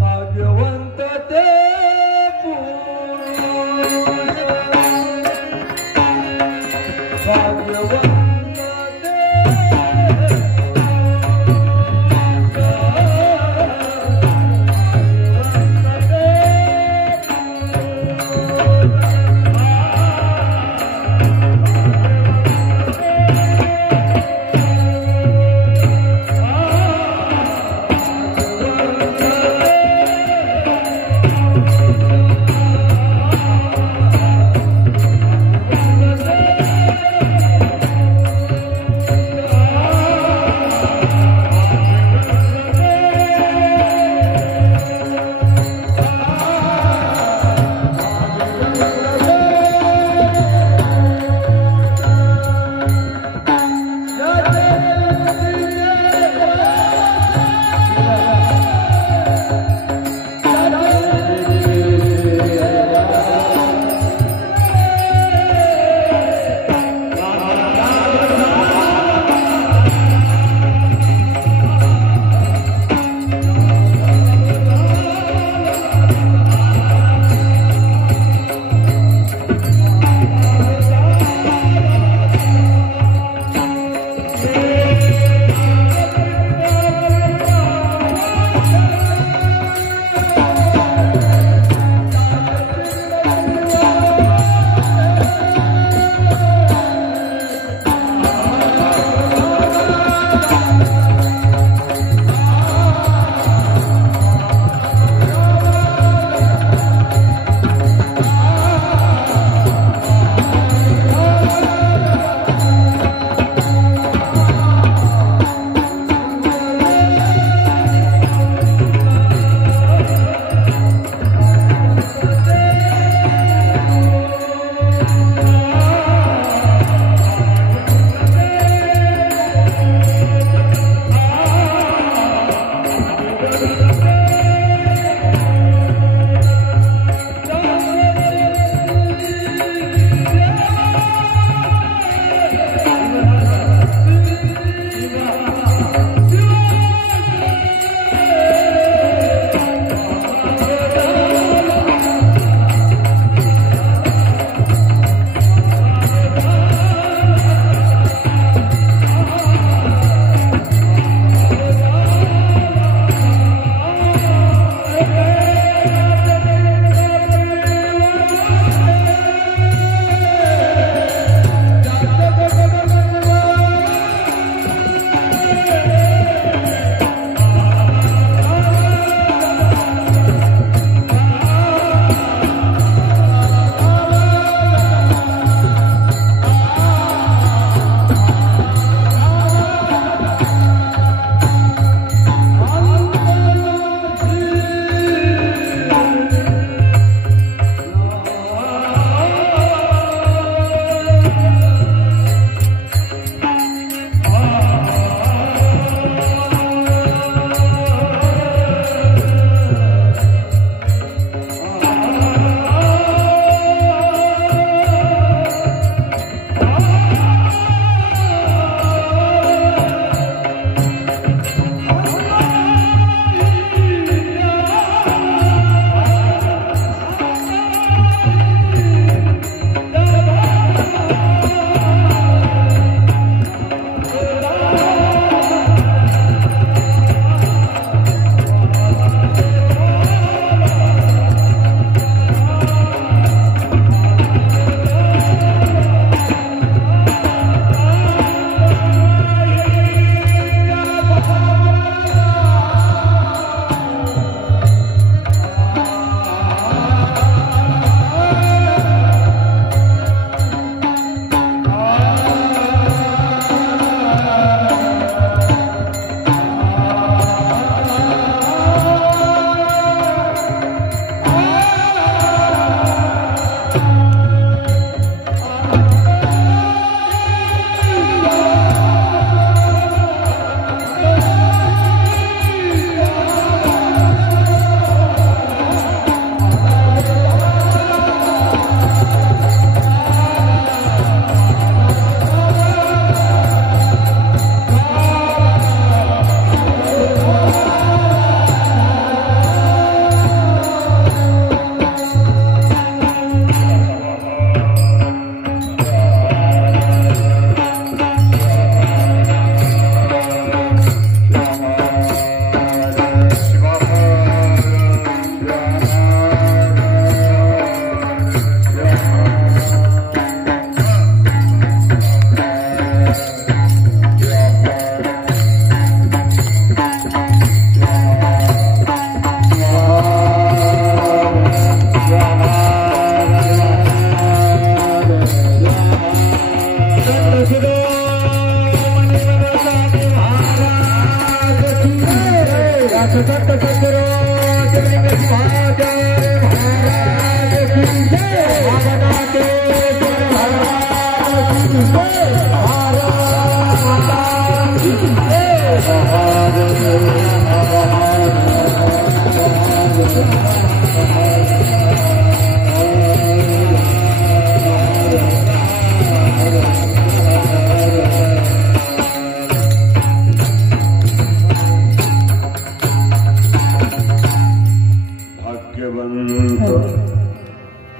भाग्यवंत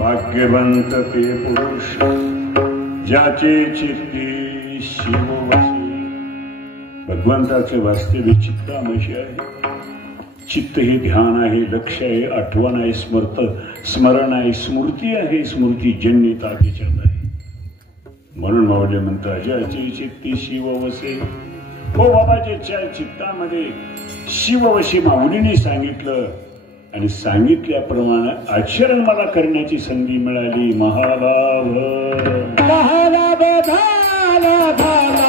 भाग्यवंत ते पुरुष ज्याचे चित्ती शिववशी. भगवंताचे वास्तविक चित्तामशी आहे. चित्त हे ध्यान आहे, लक्ष आहे, आठवण आहे, स्मरण आहे, स्मृती आहे. स्मृती जन्यता त्याच्यात आहे. म्हणून माऊली म्हणतात ज्याचे चित्ती शिववसे. हो बाबा, ज्याच्या चित्तामध्ये शिववशी माऊलीने सांगितलं आणि सांगितल्याप्रमाणे आचरण मला करण्याची संधी मिळाली. महालाभ महालाभ झाला झाला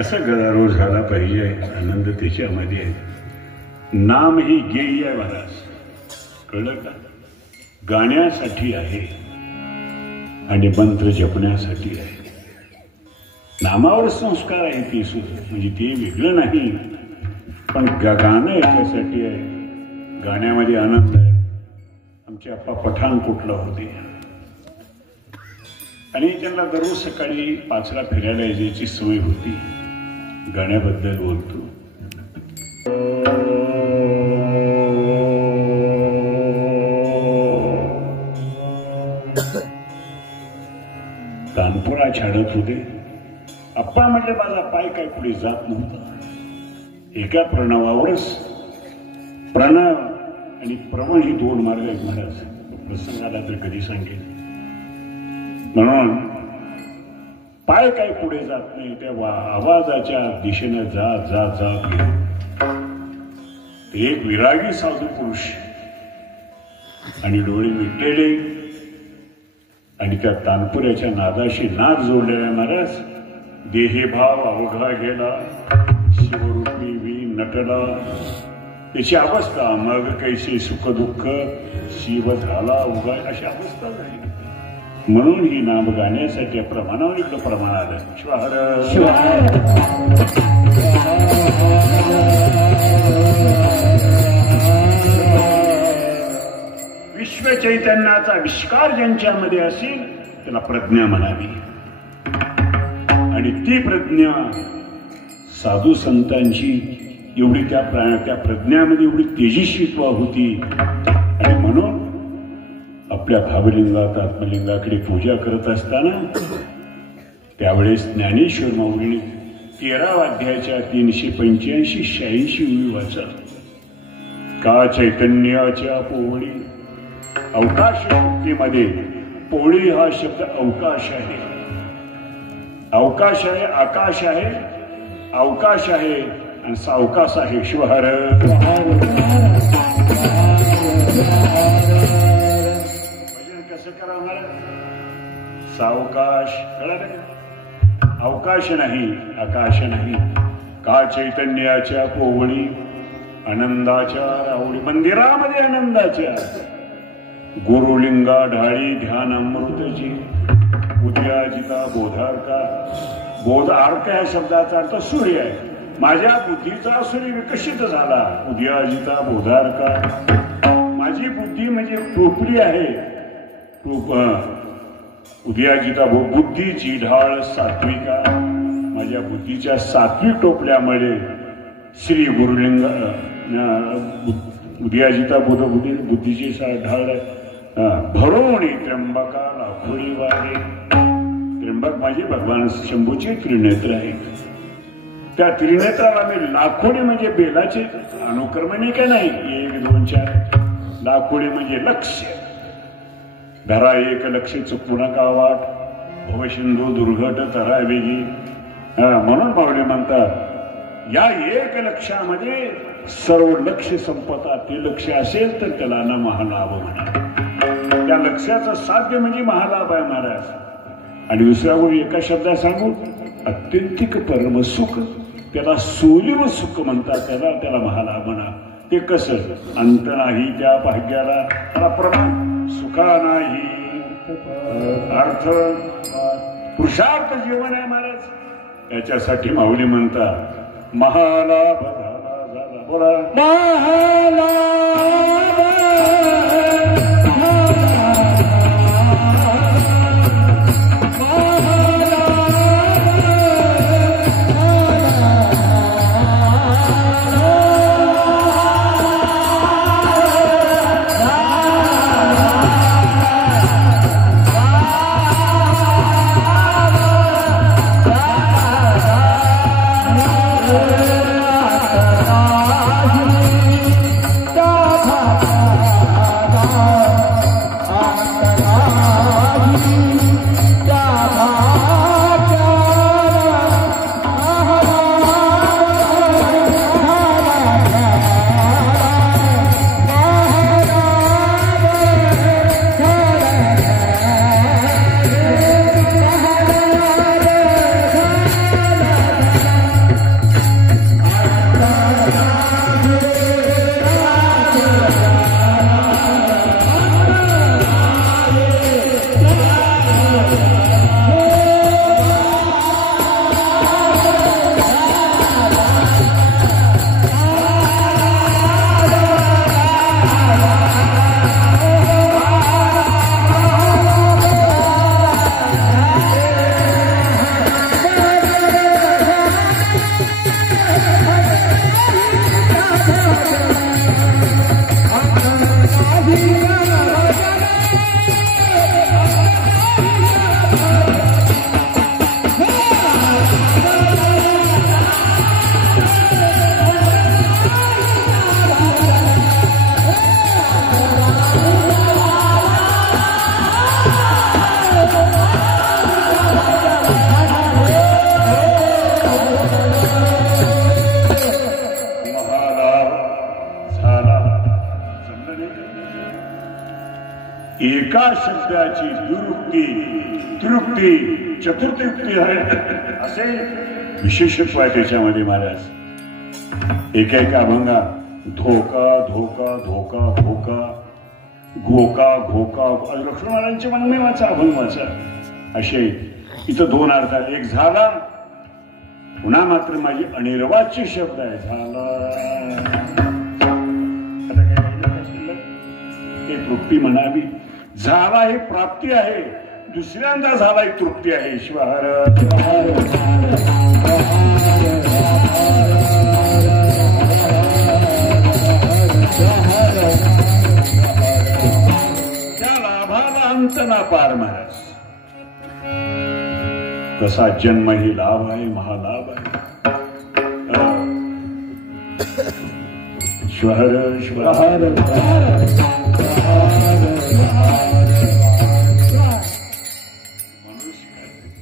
असा गदारोळ झाला पाहिजे. आनंद त्याच्यामध्ये आहे. नाम ही गेय आहे महाराज, कळलं का? गाण्यासाठी आहे आणि मंत्र जपण्यासाठी आहे. नामावर संस्कार आहे ते सुद्धा, म्हणजे ते वेगळं नाही, पण गाणं याच्यासाठी आहे. गाण्यामध्ये आनंद आहे. आमचे आप्पा पठाणकोटला होते आणि त्यांना दररोज सकाळी 5ला फिरायला यायची सवय होती. गाण्याबद्दल बोलतो. तानपुरा छाडत होते. आप्पा म्हटले माझा पाय काय पुढे जात नव्हता. एका प्रणवावरच प्रणव आणि प्रवण ही 2 मार्ग आहेत महाराज. प्रसंग आला तर कधी सांगेल. म्हणून पाय काय पुढे जात नाही, त्या आवाजाच्या दिशेने जा जा जा. एक विरागी साधू पुरुष आणि डोळे मिटलेले आणि त्या तानपुऱ्याच्या नादाशी नाद जोडलेला महाराज. देहे भाव अवघा गेला, शिवरूपी वी नटला. त्याची अवस्था मग कैसे सुख दुःख शिव झाला उगा, अशी अवस्था झाली. म्हणून ही नाम गाण्यासाठी प्रमाणावर इकडं प्रमाण आलं. विश्व चैतन्याचा आविष्कार ज्यांच्यामध्ये असेल त्याला प्रज्ञा म्हणावी. आणि ती प्रज्ञा साधू संतांची एवढी त्या प्रज्ञामध्ये एवढी तेजस्वीत्व होती. आणि म्हणून आपल्या भावलिंगात आत्मलिंगाकडे पूजा करत असताना त्यावेळेस ज्ञानेश्वर माऊलीने 13व्या अध्यायाच्या 385-86 ओळी वाचत. का चैतन्याच्या पोळी अवकाश शक्तीमध्ये पोळी हा शब्द अवकाश आहे. अवकाश आहे, आकाश आहे, अवकाश आहे आणि सावकाश आहे. शिवहर भजन कसं करावं? सावकाश. कळलं का? अवकाश नाही, आकाश नाही. का चैतन्याच्या पोवळी आनंदाच्या रावळी मंदिरामध्ये आनंदाच्या गुरुलिंगा ढाळी ध्यान अमृतची उद्याजिता बोधार्का. बोधार्क या शब्दाचा अर्थ सूर्य आहे. माझ्या बुद्धीचा सूर्य विकसित झाला. उद्याजिता बोधार्का. माझी बुद्धी म्हणजे टोपली आहे. उद्याजिता बुद्धीची ढाळ सात्विका. माझ्या बुद्धीच्या सात्विक टोपल्यामुळे श्री गुरुलिंग उद्याजिता बुद्धीची ढाळ भरोणी त्र्यंबका लाखोळी वारे. त्र्यंबक माझे भगवान शंभूचे त्रिनेत्र आहेत. त्या त्रिनेत्राला मी लाखोडी म्हणजे बेलाचे अनुक्रमणे का नाही. 1 2 4 लाखोडी म्हणजे लक्ष. धरा एक लक्ष चुकू नका वाट भवसिंधू दुर्घट तरा वेगी. म्हणून माऊली म्हणतात या एक लक्षामध्ये सर्व लक्ष संपतात. ते लक्ष असेल तर त्याला न महालाभ म्हणा. त्या लक्ष्याचं साध्य म्हणजे महालाभ आहे महाराज. आणि दुसऱ्या वेळी एका शब्दात सांगू अत्यंतिक परम सुख त्याला सोलीव सुख म्हणतात. त्याला महालाभ म्हणा. ते कसं? अंत नाही त्या भाग्याला. त्याला प्रमाण सुखा नाही अर्थ पुरुषार्थ जीवन आहे महाराज. याच्यासाठी माऊली म्हणतात महालाभ झाला. बोला महालाभ. एका शब्दाची दुरुक्ती त्रियुक्ती चतुर्थी युक्ती आहे असे विशेषत्व आहे त्याच्यामध्ये महाराज. एका अभंगा धोका धोका धोका धोका घोका घोका लक्ष्मण महाराजांचे मनमे वाचा अभंग वाचा असे इथं दोन अर्थ आहेत. एक झाला पुन्हा मात्र माझी अनिर्वाच्य शब्द आहे झाला. आता काय हे तृप्ती म्हणावी. झाला ही प्राप्ती आहे, दुसऱ्यांदा झाला ही तृप्ती आहे. ईश्वर त्या लाभाला अंत ना पार महाराज. तसा जन्म ही लाभ आहे, महालाभ आहे. श्वर श्वर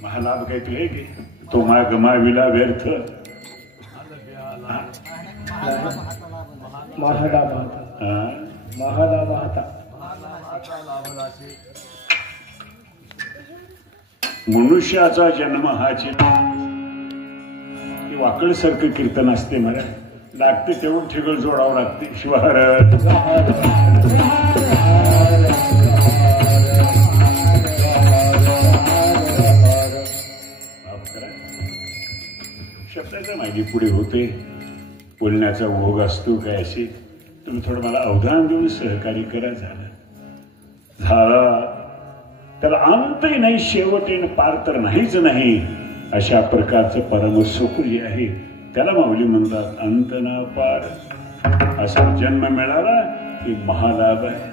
महालाभ काही तुला की तो मा गमाविला व्यर्थ. मनुष्याचा जन्म हा वाकळसारखं कीर्तन असते मला लागते तेवढं ठिगळ जोडावं लागते. शिवार शब्दाच्या मागे पुढे होते, बोलण्याचा ओघ असतो काय असे. तुम्ही थोडं मला अवधान देऊन सहकार्य करा. झाला त्याला अंतही नाही, शेवटी पार तर नाहीच नाही. अशा प्रकारचं परमसुख जे आहे त्याला माऊली म्हणतात अंत ना पार. असा जन्म मिळाला की महालाभ आहे.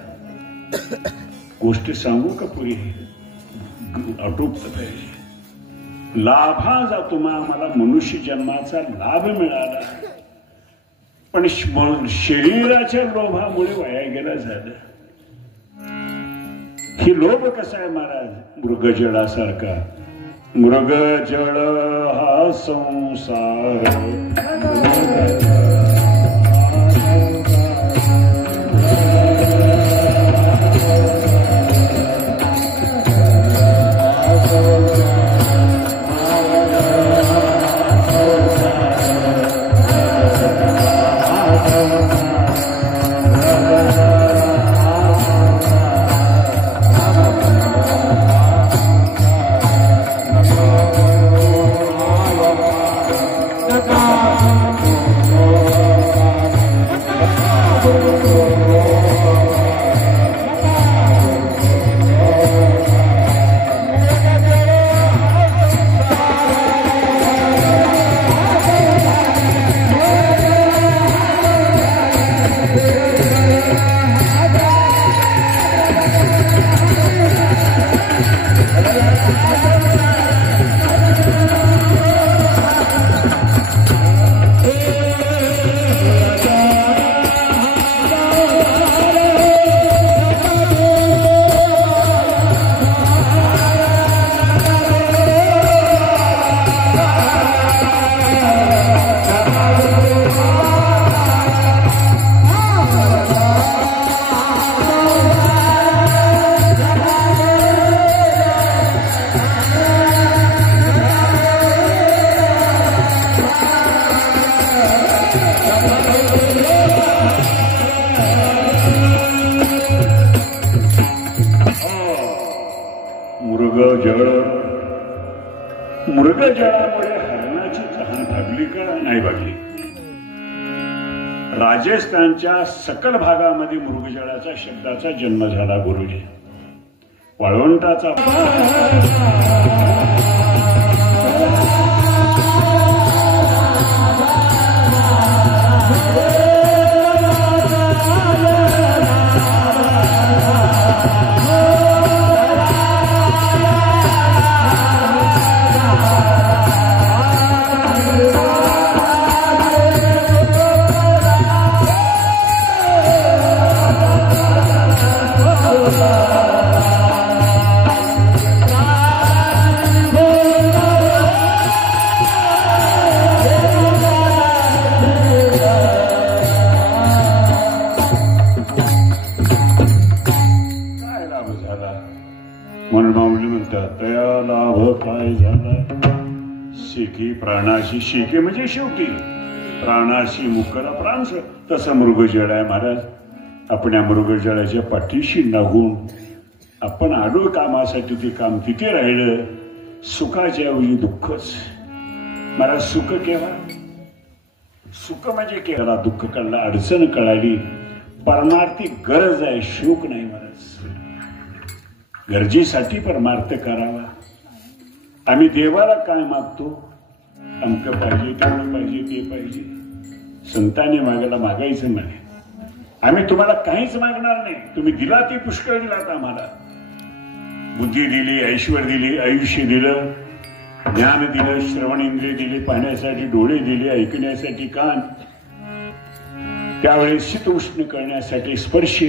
गोष्ट सांगू का पुरी अटूप पाहिजे. लाभा जातो मला मनुष्य जन्माचा लाभ मिळाला, पण शरीराच्या लोभामुळे वाया गेला झालं. ही लोभ कसा आहे महाराज? मृगजळासारखा. मृगजळ हा संसार मृगजळामुळे हरणाची तहान भागली का? नाही भागली. राजस्थानच्या सकल भागामध्ये मृगजळाचा शब्दाचा जन्म झाला. गुरुजी वाळवंटाचा शेकी प्राणाशी. शेकी म्हणजे शेवटी प्राणाशी मुकला प्राण. तसं मृगजळ आहे महाराज. आपण या मृगजळाच्या पाठीशी लागून आपण आडो कामासाठी ते काम तिथे राहिलं. सुखाच्या ऐवजी दुःखच. मला सुख केव्हा? सुख म्हणजे केव्हा? दुःख कळलं, अडचण कळाली, परमार्थी गरज आहे, शोक नाही. महाराज गरजेसाठी परमार्थ करावा. आम्ही देवाला काय मागतो? अमकं पाहिजे, तेवढं पाहिजे, ते पाहिजे. संतांनी मागायला मागायचं नाही. आम्ही तुम्हाला काहीच मागणार नाही. तुम्ही दिला ते पुष्कळ दिलात. आम्हाला बुद्धी दिली, ऐश्वर दिली, आयुष्य दिलं, ज्ञान दिलं, श्रवण इंद्रिय दिले, पाहण्यासाठी डोळे दिले, ऐकण्यासाठी कान, त्यावेळेस शीत उष्ण करण्यासाठी स्पर्श.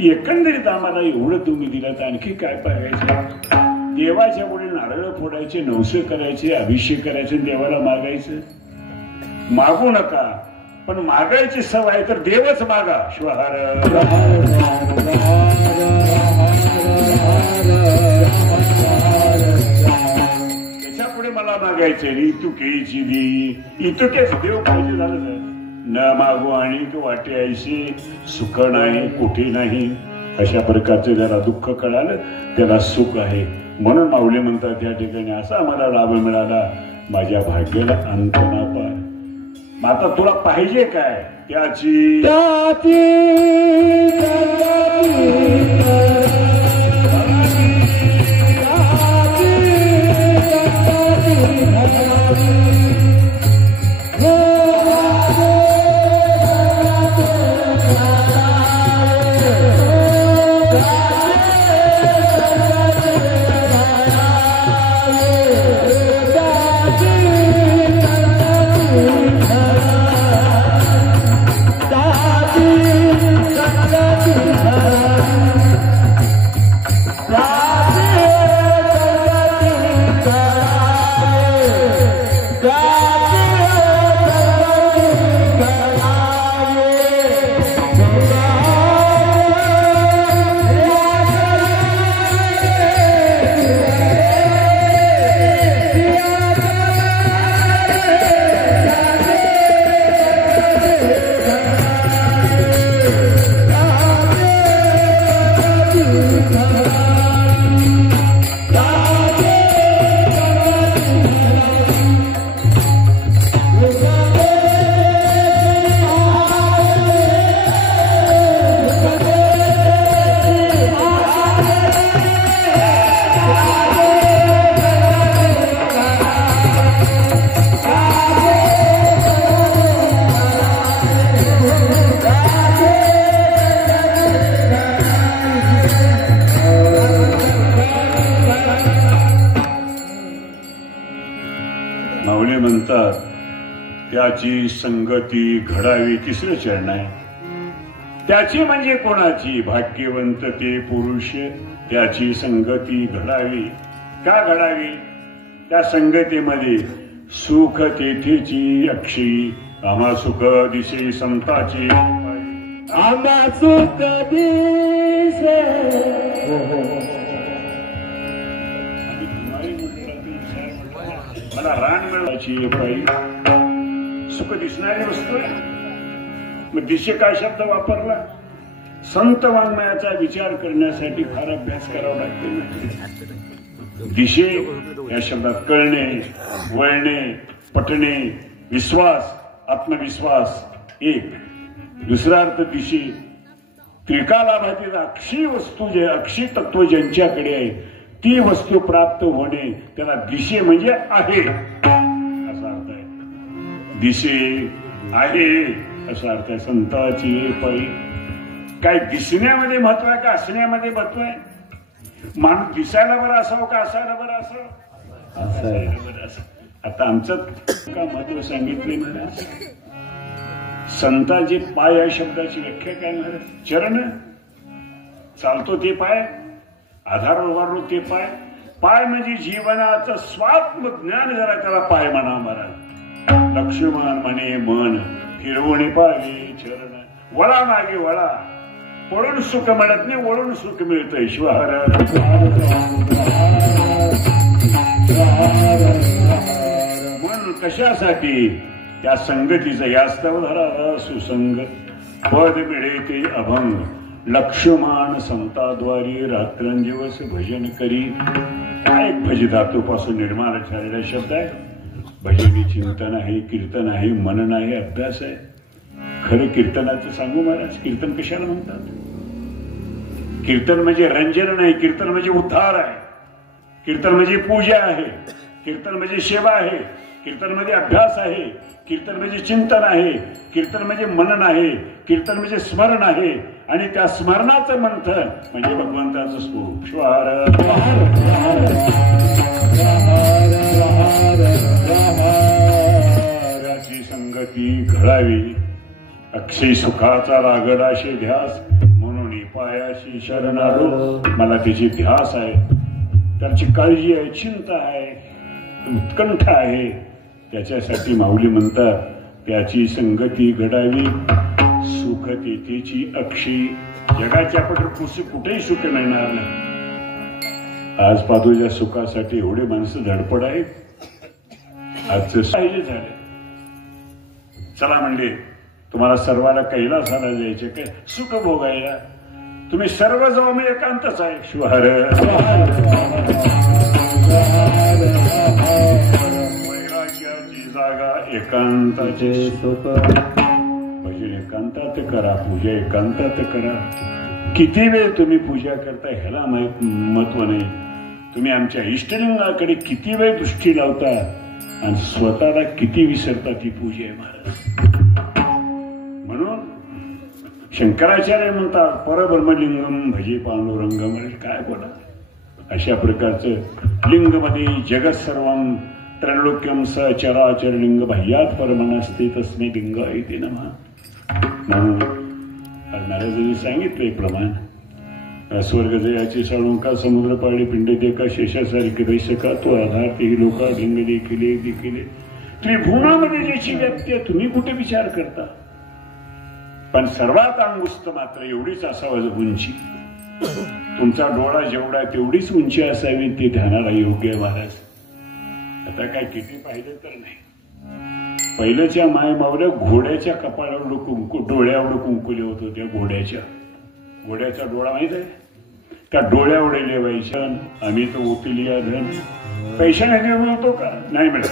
एकंदरीत आम्हाला एवढं तुम्ही दिलं तर आणखी काय पाहायचं? देवाच्या पुढे नारळ फोडायचे, नवसे करायचे, अभिषेक करायचे, देवाला मागायचं. मागू नका, पण मागायची सवय तर देवच मागा. श्वहार त्याच्या पुढे मला मागायचे इतू केळीची दे, इतुकेच देव पाहिजे झालं. न मागू आणि वाटे ऐसे, सुख नाही कुठे नाही. अशा प्रकारचे ज्याला दुःख कळालं त्याला सुख आहे. म्हणून माऊली म्हणतात या ठिकाणी असा मला लाभ मिळाला, माझ्या भाग्याला अंत ना पार. मग आता तुला पाहिजे काय? त्याची त्याची संगती घडावी. तिसरं चरण आहे. त्याची म्हणजे कोणाची? भाग्यवंत ते पुरुष, त्याची संगती घडावी. का घडावी? त्या संगतीमध्ये सुख तेथेची अक्षी, आम्हा सुख दिसे संताची, आम्हा सुख दिसे. मला रान मिळवायची पाहिजे. सुख दिसणारी वस्तू आहे. मग दिशे काय शब्द वापरला? संत वाङ्मयाचा विचार करण्यासाठी फार अभ्यास करावा लागतो. दिशे या शब्दात कळणे, वळणे, पटणे, विश्वास, आत्मविश्वास एक. दुसरा अर्थ दिशे त्रिकालाभातील अक्षी वस्तू, जे अक्षी तत्व ज्यांच्याकडे आहे ती वस्तू प्राप्त होणे, त्याला दिशे म्हणजे आहे असा अर्थ आहे. दिशे आहे असा अर्थ आहे. संताची पायी काय दिसण्यामध्ये महत्व आहे का असण्यामध्ये महत्व आहे? माणूस दिसायला बरं असावं का असायला बरं असावं? असायला बरं असावं. आता आमचं का महत्व सांगितले मला? संतांचे पाय या शब्दाची व्याख्या काय महाराज? चरण, चालतो ते पाय, आधार उभारलो ते पाय. पाय म्हणजे जीवनाचं स्वात्म ज्ञान जरा त्याला पाय म्हणा महाराज. लक्ष्मण म्हणे मन, फिरवणे पावे चरण. वळा मागे वळा, पडून सुख मिळत नाही, वळून सुख मिळतं. ईश्वर म्हणून कशासाठी? त्या संगतीचा यास्तव धरा सुसंग. पद मिळे ते अभंग, लक्ष्मण संताद्वारी रात्रंदिवस भजन करी. काय भज धातूपासून निर्माण झालेला शब्द आहे. भजनी चिंतन आहे, कीर्तन आहे, मनन आहे, अभ्यास आहे. खरं कीर्तनाचं सांगू महाराज, कीर्तन कशाला म्हणतात? कीर्तन म्हणजे रंजन नाही, कीर्तन म्हणजे उद्धार आहे, कीर्तन म्हणजे पूजा आहे, कीर्तन म्हणजे सेवा आहे, कीर्तन म्हणजे अभ्यास आहे, कीर्तन म्हणजे चिंतन आहे, कीर्तन म्हणजे मनन आहे, कीर्तन म्हणजे स्मरण आहे. आणि त्या स्मरणाचं मंथन म्हणजे भगवंताचं स्वरूप. श्वाराची संगती घडावी, अक्षय सुखाचा रागडाशी ध्यास, म्हणून पायाशी शरण आलो. मला त्याची ध्यास आहे, त्याची काळजी आहे, चिंता आहे, उत्कंठ आहे. त्याच्यासाठी माऊली म्हणतात त्याची संगती घडावी, सुख तेची अक्षी. जगाच्या पटरी कुठेही सुख मिळणार नाही. आज पादूच्या सुखासाठी एवढे माणसं धडपड आहेत. आजचं पाहिजे झाले. चला म्हणले तुम्हाला सर्वांना कैलासाला जायचे काय सुख भोगायला, तुम्ही सर्व जाऊ, मी एकांतच आहे. श्वार वैराग्याची जागा एकांताचे सुख. भजन एकांतात करा, पूजा एकांतात करा. किती वेळ तुम्ही पूजा करता ह्याला महत्व नाही. तुम्ही आमच्या इष्टलिंगाकडे किती वेळ दृष्टी लावता आणि स्वतःला किती विसरता ती पूजा आहे महाराज. म्हणून शंकराचार्य म्हणतात परब्रह्मलिंगम भजे पांडुरंग. म्हणजे काय बोला, अशा प्रकारचं लिंगमध्ये जगत सर्वम त्रैलोक्यम स चराचर लिंग बाह्यात परमनस्ते तस्मै लिंग इति नमः. म्हणून महाराजांनी सांगितले प्रमाण, स्वर्ग जयाची साळुंका समुद्र पाळी पिंड देका शेषासारखे दैसका तो आधार तेही लोका लिंग देखिले देखिले. त्रिभुवनामध्ये ज्याची व्याप्ती आहे तुम्ही कुठे विचार करता. पण सर्वात अंगुस्त मात्र एवढीच असावं उंची. तुमचा डोळा जेवढा तेवढीच उंची असावी, ती ध्यानाला योग्य आहे महाराज. आता काय किती पाहिलं तर नाही. पहिल्याच्या माय मावल्या घोड्याच्या कपाळावर कुंकू, डोळ्यावर कुंकुले होत होत्या. घोड्याचा डोळा माहित आहे, त्या डोळ्यावडे लेवायच्या. आम्ही तो ओपिलिया धन पैशाने मिळतो का? नाही मिळत.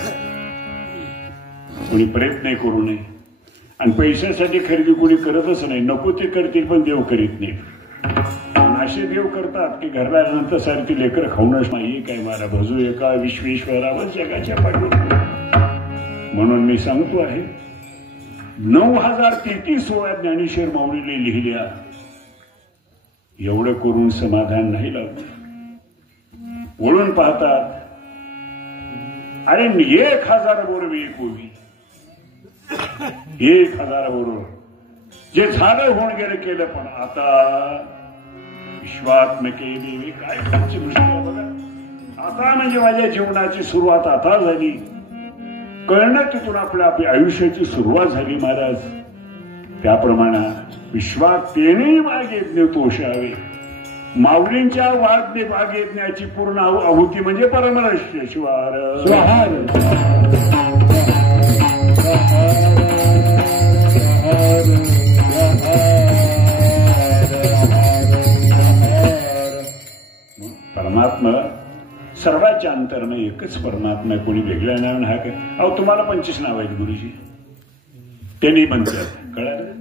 कोणी प्रयत्न करू नये. आणि पैशासाठी खरेदी कोणी करतच नाही. नको ते करतील पण देव करीत नाही. असे देव करतात की घरला नंतर सारखी लेकर खाऊनच नाही. काय मारा भजू एका विश्वेश्वरावर जगाच्या पाठीवर. म्हणून मी सांगतो आहे 9033 ओळ्या ज्ञानेश्वर माऊलीने लिहिल्या. एवढं करून समाधान नाही लागलं. वळून पाहतात अरे 1000 बरोबर एक ओवी, 1000 बरोबर जे झालं होऊन गेलं केलं. पण आता विश्वात्मके देवी काय तुमची दृष्टी आहे बघा. आता म्हणजे माझ्या जीवनाची सुरुवात आता झाली. कळणं तिथून आपल्या आयुष्याची सुरुवात झाली महाराज. त्याप्रमाणे विश्वात तेने वागयज्ञ तोषावे. माऊलींच्या वागयज्ञाची पूर्ण आहुती म्हणजे परमरहस्य. श्वार परमात्मा सर्वांच्या अंतर्न एकच परमात्मा. कोणी वेगळ्या नाव हा काय. अहो तुम्हाला 25 नाव आहेत गुरुजी, त्यांनी म्हणतात. कळालं?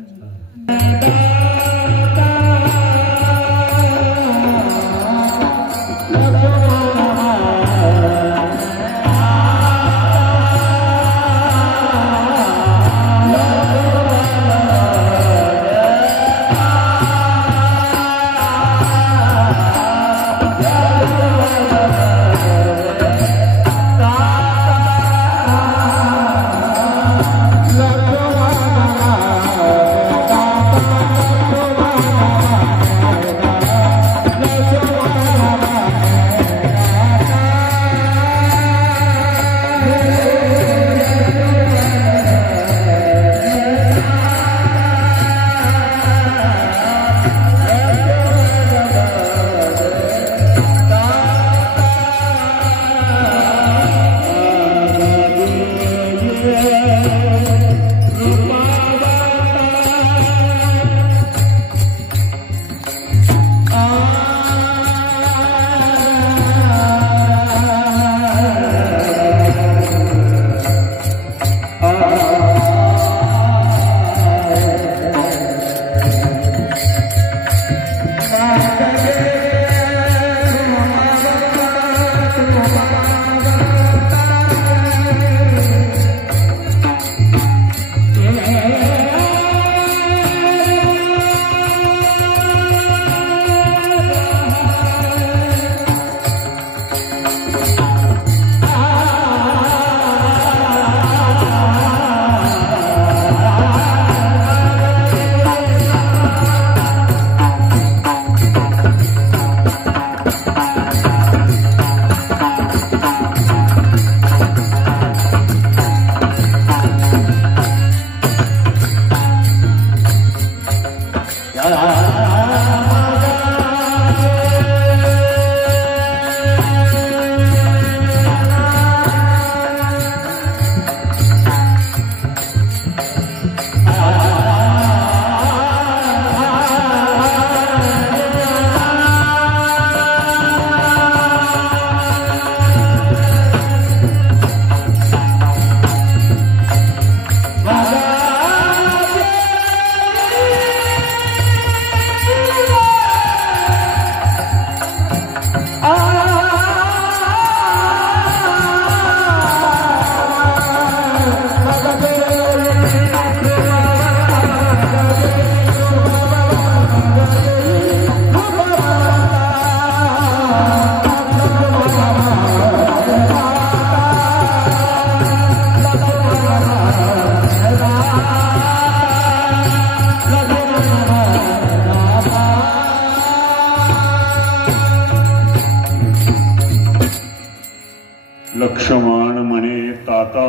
लक्ष्मण म्हणे ताता.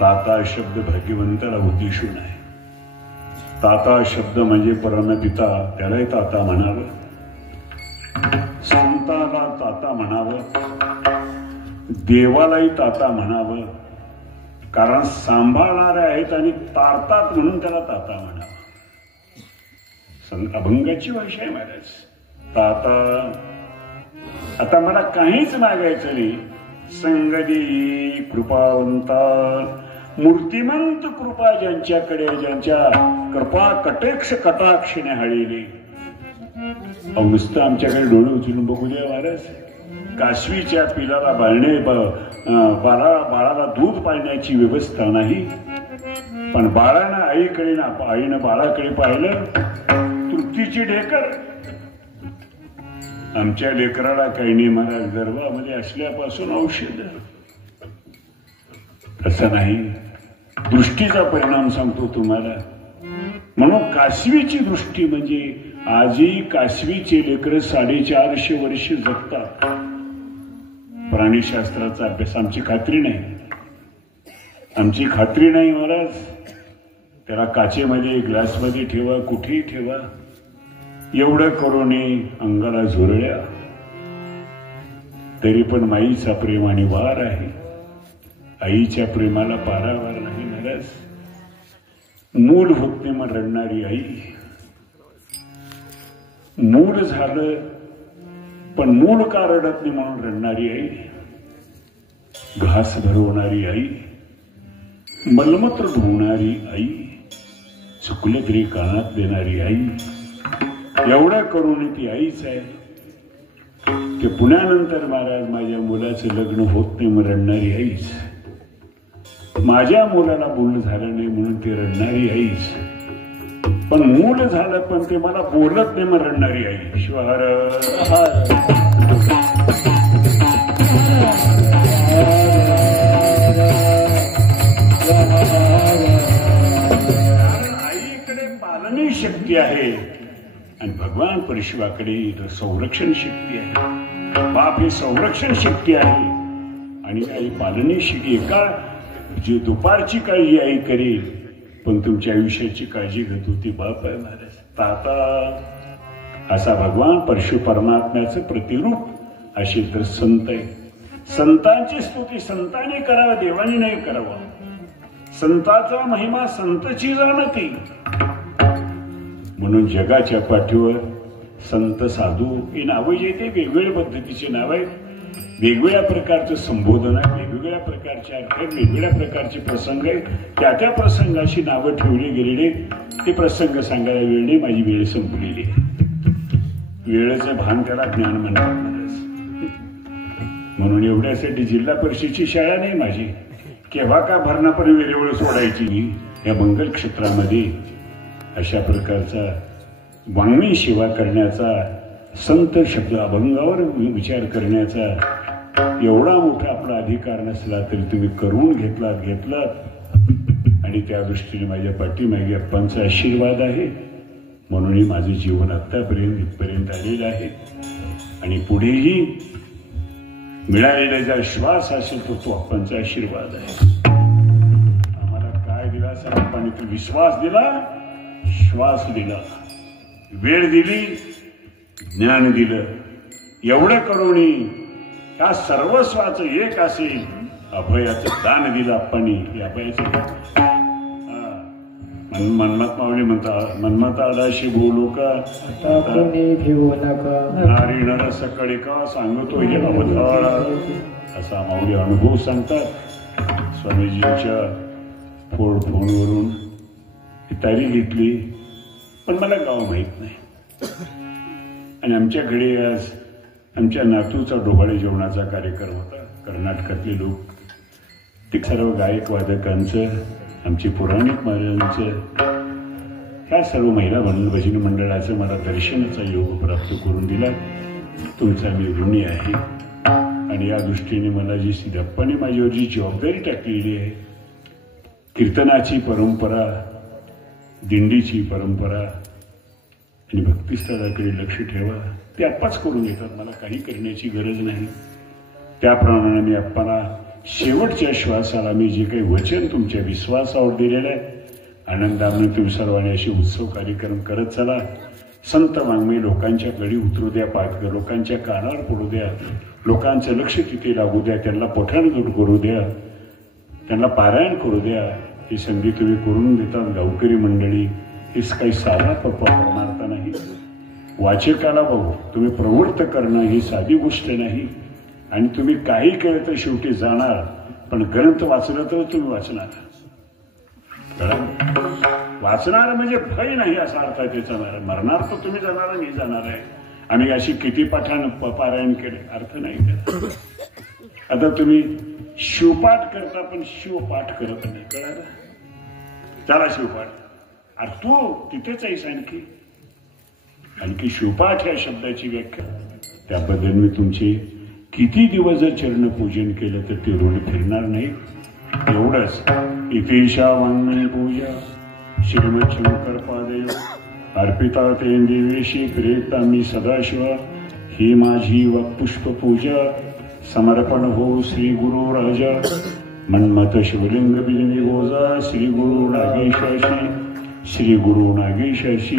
ताता शब्द भाग्यवंताला उद्देशून आहे. ताता शब्द म्हणजे परमपिता, त्यालाही ताता म्हणावं, संताला ताता म्हणावं, देवालाही ताता म्हणावं, कारण सांभाळणारे आहेत आणि तारतात म्हणून त्याला ताता म्हणावं. अभंगाची भाषा आहे महाराज. ताता. आता मला काहीच मागायचं नाही. संगदी कृपावंता, मूर्तिमंत कृपा ज्यांच्याकडे, ज्यांच्या कृपा कटाक्षने हळलेली. नुसतं आमच्याकडे डोळे उचलून बघू द्या महाराज. काशवीच्या पिलाला बाळाला दूध पाळण्याची व्यवस्था नाही, पण बाळानं आईकडे ना आईनं बाळाकडे पाहिलं तृप्तीची ढेकर. आमच्या लेकराला काही नाही महाराज, गर्भामध्ये असल्यापासून औषध. असं नाही, दृष्टीचा परिणाम सांगतो तुम्हाला. म्हणून काशवीची दृष्टी म्हणजे आजही काशवीचे लेकर 450 वर्ष जगतात. प्राणीशास्त्राचा अभ्यास आमची खात्री नाही, आमची खात्री नाही महाराज. त्याला काचेमध्ये ग्लासमध्ये ठेवा, कुठेही ठेवा. एवढं करून अंगाला झुरळ्या, तरी पण माईचा प्रेम आणि वार आहे. आईच्या प्रेमाला पारावार नाही महाराज. मूल होत नाही मग रडणारी आई. मूल झालं पण मूल का रडत नाही म्हणून रडणारी आई. घास भरवणारी आई, मलमूत्र धुवणारी आई, चुकलं तरी कानात देणारी आई. एवढं करून ती आईच आहे. ते पुण्यानंतर महाराज माझ्या मुलाचं लग्न होत नाही मग रडणारी आईच. माझ्या मुलाला मूल झालं नाही म्हणून ते रडणारी आईच. पण मूल झालं पण ते मला बोलत नाही मग रडणारी आई. शिवार आईकडे पालनी शक्ती आहे आणि भगवान परशिवाकडे संरक्षण शक्ती आहे. बाप ही संरक्षण शक्ती आहे आणि आई पालनी शक्ती. एका जी दुपारची काळजी आई करेल पण तुमच्या आयुष्याची काळजी घेत होती बाप आहे महाराज. ताता असा भगवान परशु परमात्म्याचं प्रतिरूप असे तर संत आहे. संतांची स्तुती संतांनी करावं, देवानी नाही करावं. संताचा महिमा संतची जाणती. म्हणून जगाच्या पाठीवर संत साधू ही नावं जे ते वेगवेगळ्या पद्धतीचे नाव आहेत. वेगवेगळ्या प्रकारचं संबोधन आहे, वेगवेगळ्या प्रकारचे अर्थ आहेत, वेगवेगळ्या प्रकारचे प्रसंग आहेत. त्या त्या प्रसंगाशी नावं ठेवली गेलेली. ते प्रसंग सांगायला वेळ नाही, माझी वेळ संपलेली आहे. वेळेचं भान त्याला ज्ञान म्हणतात. म्हणून एवढ्यासाठी जिल्हा परिषदेची शाळा नाही माझी. केव्हा का भरणा पण वेळेवर सोडायची मी. या मंगल क्षेत्रामध्ये अशा प्रकारचा वाङ्मयी सेवा करण्याचा, संत शब्द अभंगावर विचार करण्याचा एवढा मोठा आपला अधिकार नसला तरी तुम्ही करून घेतलात आणि त्या दृष्टीने माझ्या पाठीमागे अप्पांचा आशीर्वाद आहे. म्हणून माझं जीवन आत्तापर्यंत इथपर्यंत आलेलं आहे आणि पुढेही मिळालेला ज्या श्वास असेल तो अप्पांचा आशीर्वाद आहे. आम्हाला काय दिला असा अप्पांनी तो विश्वास दिला, श्वास दिला, वेळ दिली, ज्ञान दिलं. एवढं करून या सर्वस्वाचं एक असेल अभयाचं दान दिलं अप्पांनी. अभयाचं मनमत मावली म्हणतात, मनमत आलाशी बोलू का नारी नर सकाळी का सांगतो हे अवधाळा. असा माऊली अनुभव सांगतात. स्वामीजींच्या फोनवरून तारीख घेतली पण मला गाव माहीत नाही. आणि आमच्याकडे आज आमच्या नातूचा डोहाळे जेवणाचा कार्यक्रम होता. कर्नाटकातले लोक, ते सर्व गायक वादकांचं, आमची पुराणिक महाराजांचं, ह्या सर्व महिला भजनी मंडळाचं मला दर्शनाचा योग प्राप्त करून दिला. तुमचा मी ऋणी आहे. आणि या दृष्टीने मला जी सिद्धप्पाने माझ्यावर जी जबाबदारी टाकलेली आहे, कीर्तनाची परंपरा, दिंडीची परंपरा आणि भक्तिस्थळाकडे लक्ष ठेवा, ते आप्पाच करून घेतात. मला काही करण्याची गरज नाही. त्याप्रमाणे मी आपल्याला शेवटच्या श्वासाला मी जे काही वचन तुमच्या विश्वासावर दिलेलं आहे, आनंदाने तुम्ही सर्वांनी अशी उत्सव कार्यक्रम करत चला. संत वाङ्मय लोकांच्या गडी उतरू द्या, पाठ लोकांच्या कानावर पडू द्या, लोकांचं लक्ष तिथे लागू द्या, त्यांना पठणजोड करू द्या, त्यांना पारायण करू द्या. ही संधी तुम्ही करून देतात गावकरी मंडळी. हे काही साधा परमार्थ नाही. वाचकाला बघू तुम्ही प्रवृत्त करणं ही साधी गोष्ट नाही. आणि तुम्ही काही केलं तर शेवटी जाणार, पण ग्रंथ वाचलं तर तुम्ही वाचणार. वाचणार म्हणजे भय नाही असा अर्थ आहे त्याचा. मरणार तर तुम्ही जाणार, मी जाणार आहे. आम्ही अशी किती पारायण केले अर्थ नाही त्याला. आता तुम्ही शिवपाठ करता पण शिवपाठ करत नाही. कळालं? त्याला शिवपाठ. अरे तू तिथेच आहेस. आणखी शिवपाठ या शब्दाची व्याख्या. त्याबद्दल मी तुमचे किती दिवस जर चरणपूजन केलं तर ते ऋण फिरणार नाही. एवढंच. इतिशा वाङ्मय पूजा श्रीमद शंकर पादयो अर्पिता ते दिवेशी प्रेरिता मी सदाशिव. ही माझी पुष्प पूजा समर्पण हो श्री गुरु राजा. मन्मथ शिवलिंग बिजनी गोजा श्री गुरु नागेशाशी, श्री गुरु नागेशाशी,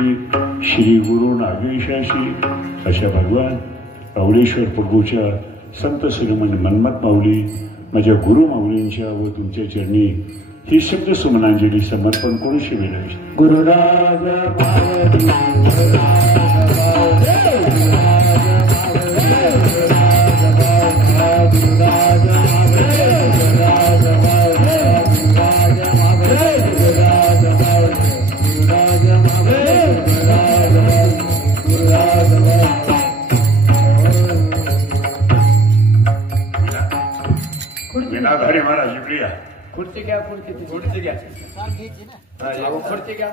श्री गुरु नागेशाशी. अशा भगवान पावलेश्वर प्रभूच्या संत श्रीमंत मन्मथ माऊली माझ्या गुरु माऊलींच्या व तुमच्या चरणी ही शब्द सुमनांजली समर्पण करून शिवेला. गुरुराजा विनाधारी महाराज प्रिया खुर्ची घ्या, खुर्ची घ्या, खुर्ची घ्या.